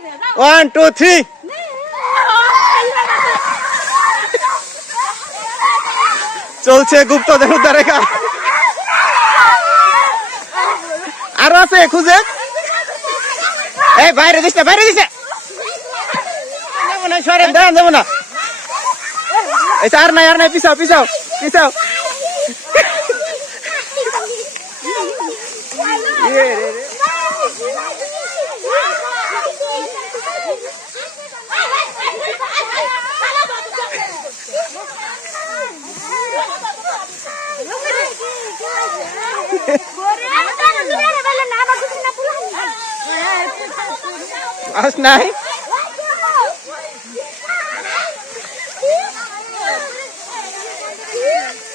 1 2 3 চলছে গুপ্তধন উদ্ধারের কাজ। আরো আছে খুঁজে। এই বাইরে দিছে যাবো না, সরেন, দেন যাবো না। এই আর নাই, পিছাও। আস নাই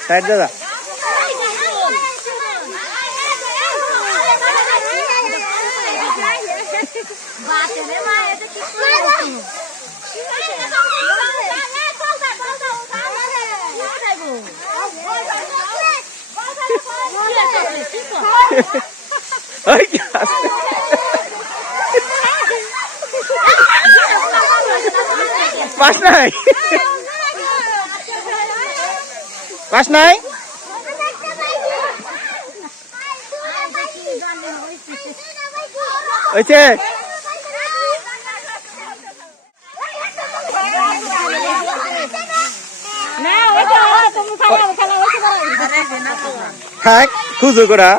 সাইড দাদা। পাস নাই হয়েছে। খুঁজো করা